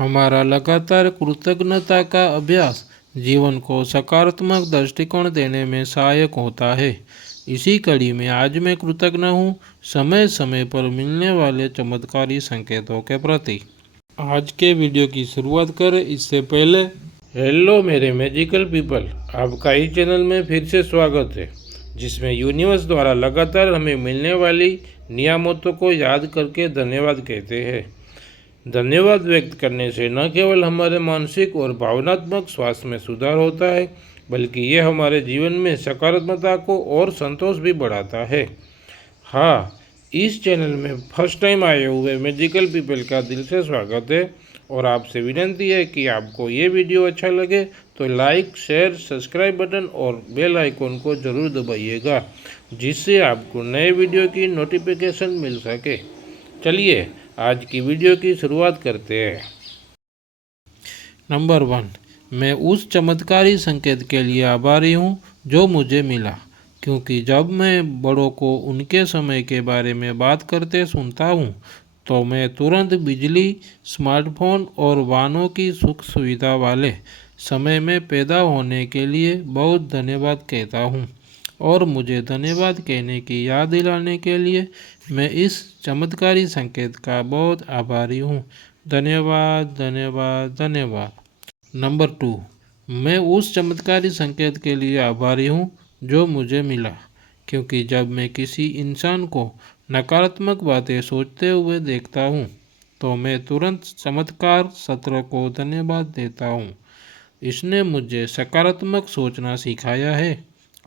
हमारा लगातार कृतज्ञता का अभ्यास जीवन को सकारात्मक दृष्टिकोण देने में सहायक होता है। इसी कड़ी में आज मैं कृतज्ञ हूँ समय समय पर मिलने वाले चमत्कारी संकेतों के प्रति। आज के वीडियो की शुरुआत करें इससे पहले हेलो मेरे मैजिकल पीपल, आपका इस चैनल में फिर से स्वागत है, जिसमें यूनिवर्स द्वारा लगातार हमें मिलने वाली नियामतों को याद करके धन्यवाद कहते हैं। धन्यवाद व्यक्त करने से न केवल हमारे मानसिक और भावनात्मक स्वास्थ्य में सुधार होता है, बल्कि ये हमारे जीवन में सकारात्मकता को और संतोष भी बढ़ाता है। हाँ, इस चैनल में फर्स्ट टाइम आए हुए मैजिकल पीपल का दिल से स्वागत है और आपसे विनती है कि आपको ये वीडियो अच्छा लगे तो लाइक, शेयर, सब्सक्राइब बटन और बेल आइकॉन को ज़रूर दबाइएगा, जिससे आपको नए वीडियो की नोटिफिकेशन मिल सके। चलिए आज की वीडियो की शुरुआत करते हैं। नंबर 1, मैं उस चमत्कारी संकेत के लिए आभारी हूँ जो मुझे मिला, क्योंकि जब मैं बड़ों को उनके समय के बारे में बात करते सुनता हूँ तो मैं तुरंत बिजली, स्मार्टफोन और वाहनों की सुख सुविधा वाले समय में पैदा होने के लिए बहुत धन्यवाद कहता हूँ। और मुझे धन्यवाद कहने की याद दिलाने के लिए मैं इस चमत्कारी संकेत का बहुत आभारी हूँ। धन्यवाद, धन्यवाद, धन्यवाद। नंबर 2, मैं उस चमत्कारी संकेत के लिए आभारी हूँ जो मुझे मिला, क्योंकि जब मैं किसी इंसान को नकारात्मक बातें सोचते हुए देखता हूँ तो मैं तुरंत चमत्कार सत्र को धन्यवाद देता हूँ। इसने मुझे सकारात्मक सोचना सिखाया है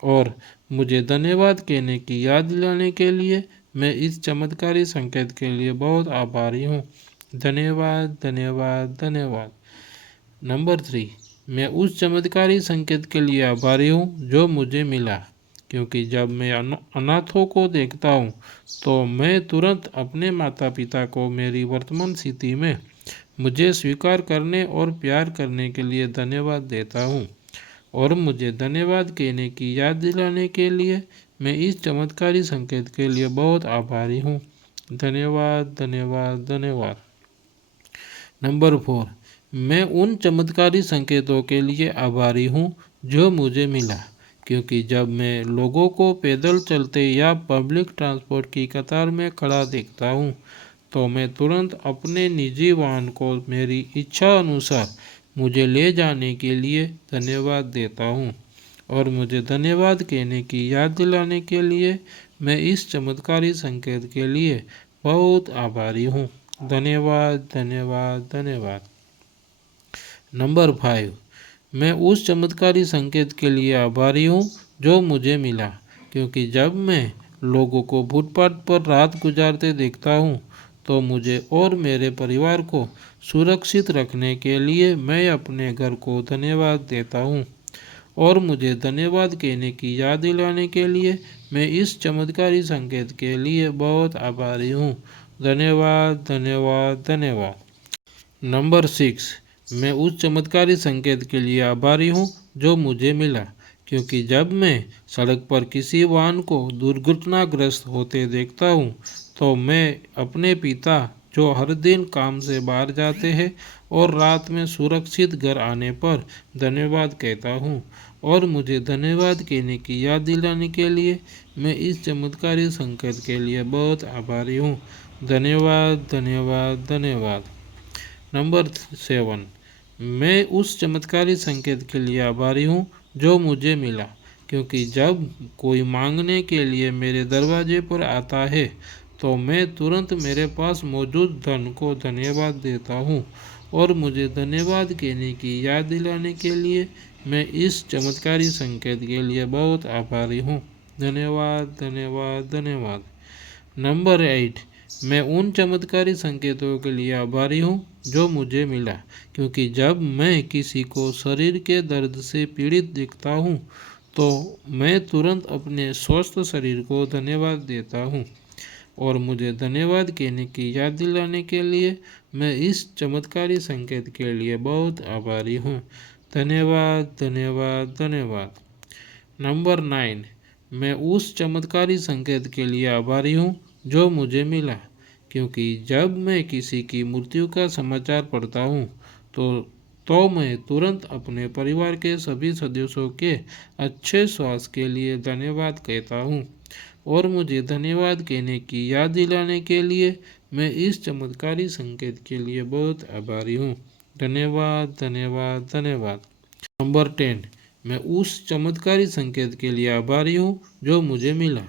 और मुझे धन्यवाद कहने की याद दिलाने के लिए मैं इस चमत्कारी संकेत के लिए बहुत आभारी हूँ। धन्यवाद, धन्यवाद, धन्यवाद। नंबर 3, मैं उस चमत्कारी संकेत के लिए आभारी हूँ जो मुझे मिला, क्योंकि जब मैं अनाथों को देखता हूँ तो मैं तुरंत अपने माता पिता को मेरी वर्तमान स्थिति में मुझे स्वीकार करने और प्यार करने के लिए धन्यवाद देता हूँ। और मुझे धन्यवाद कहने की याद दिलाने के लिए मैं इस चमत्कारी संकेत के लिए बहुत आभारी हूँ। धन्यवाद, धन्यवाद, धन्यवाद। नंबर 4, मैं उन चमत्कारी संकेतों के लिए आभारी हूँ जो मुझे मिला, क्योंकि जब मैं लोगों को पैदल चलते या पब्लिक ट्रांसपोर्ट की कतार में खड़ा देखता हूँ तो मैं तुरंत अपने निजी वाहन को मेरी इच्छा अनुसार मुझे ले जाने के लिए धन्यवाद देता हूँ। और मुझे धन्यवाद कहने की याद दिलाने के लिए मैं इस चमत्कारी संकेत के लिए बहुत आभारी हूँ। धन्यवाद, धन्यवाद, धन्यवाद। नंबर 5, मैं उस चमत्कारी संकेत के लिए आभारी हूँ जो मुझे मिला, क्योंकि जब मैं लोगों को फुटपाथ पर रात गुजारते देखता हूँ तो मुझे और मेरे परिवार को सुरक्षित रखने के लिए मैं अपने घर को धन्यवाद देता हूँ। और मुझे धन्यवाद कहने की याद दिलाने के लिए मैं इस चमत्कारी संकेत के लिए बहुत आभारी हूँ। धन्यवाद, धन्यवाद, धन्यवाद। नंबर 6, मैं उस चमत्कारी संकेत के लिए आभारी हूँ जो मुझे मिला, क्योंकि जब मैं सड़क पर किसी वाहन को दुर्घटनाग्रस्त होते देखता हूँ तो मैं अपने पिता जो हर दिन काम से बाहर जाते हैं और रात में सुरक्षित घर आने पर धन्यवाद कहता हूँ। और मुझे धन्यवाद कहने की याद दिलाने के लिए मैं इस चमत्कारी संकेत के लिए बहुत आभारी हूँ। धन्यवाद, धन्यवाद, धन्यवाद। नंबर 7, मैं उस चमत्कारी संकेत के लिए आभारी हूँ जो मुझे मिला, क्योंकि जब कोई मांगने के लिए मेरे दरवाजे पर आता है तो मैं तुरंत मेरे पास मौजूद धन को धन्यवाद देता हूँ। और मुझे धन्यवाद कहने की याद दिलाने के लिए मैं इस चमत्कारी संकेत के लिए बहुत आभारी हूँ। धन्यवाद, धन्यवाद, धन्यवाद। नंबर 8, मैं उन चमत्कारी संकेतों के लिए आभारी हूँ जो मुझे मिला, क्योंकि जब मैं किसी को शरीर के दर्द से पीड़ित देखता हूँ तो मैं तुरंत अपने स्वस्थ शरीर को धन्यवाद देता हूँ। और मुझे धन्यवाद कहने की याद दिलाने के लिए मैं इस चमत्कारी संकेत के लिए बहुत आभारी हूँ। धन्यवाद, धन्यवाद, धन्यवाद। नंबर 9, मैं उस चमत्कारी संकेत के लिए आभारी हूँ जो मुझे मिला, क्योंकि जब मैं किसी की मृत्यु का समाचार पढ़ता हूँ तो मैं तुरंत अपने परिवार के सभी सदस्यों के अच्छे स्वास्थ्य के लिए धन्यवाद कहता हूँ। और मुझे धन्यवाद कहने की याद दिलाने के लिए मैं इस चमत्कारी संकेत के लिए बहुत आभारी हूँ। धन्यवाद, धन्यवाद, धन्यवाद। नंबर 10, मैं उस चमत्कारी संकेत के लिए आभारी हूँ जो मुझे मिला,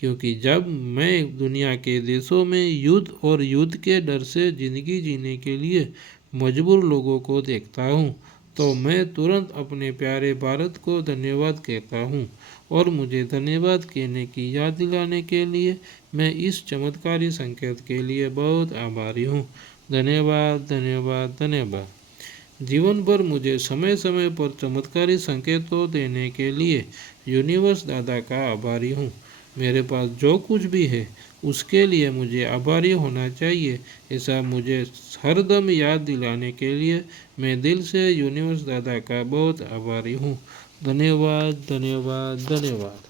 क्योंकि जब मैं दुनिया के देशों में युद्ध और युद्ध के डर से ज़िंदगी जीने के लिए मजबूर लोगों को देखता हूँ तो मैं तुरंत अपने प्यारे भारत को धन्यवाद कहता हूँ। और मुझे धन्यवाद कहने की याद दिलाने के लिए मैं इस चमत्कारी संकेत के लिए बहुत आभारी हूँ। धन्यवाद, धन्यवाद, धन्यवाद। जीवन भर मुझे समय समय पर चमत्कारी संकेतों देने के लिए यूनिवर्स दादा का आभारी हूँ। मेरे पास जो कुछ भी है उसके लिए मुझे आभारी होना चाहिए, ऐसा मुझे हरदम याद दिलाने के लिए मैं दिल से यूनिवर्स दादा का बहुत आभारी हूँ। धन्यवाद, धन्यवाद, धन्यवाद।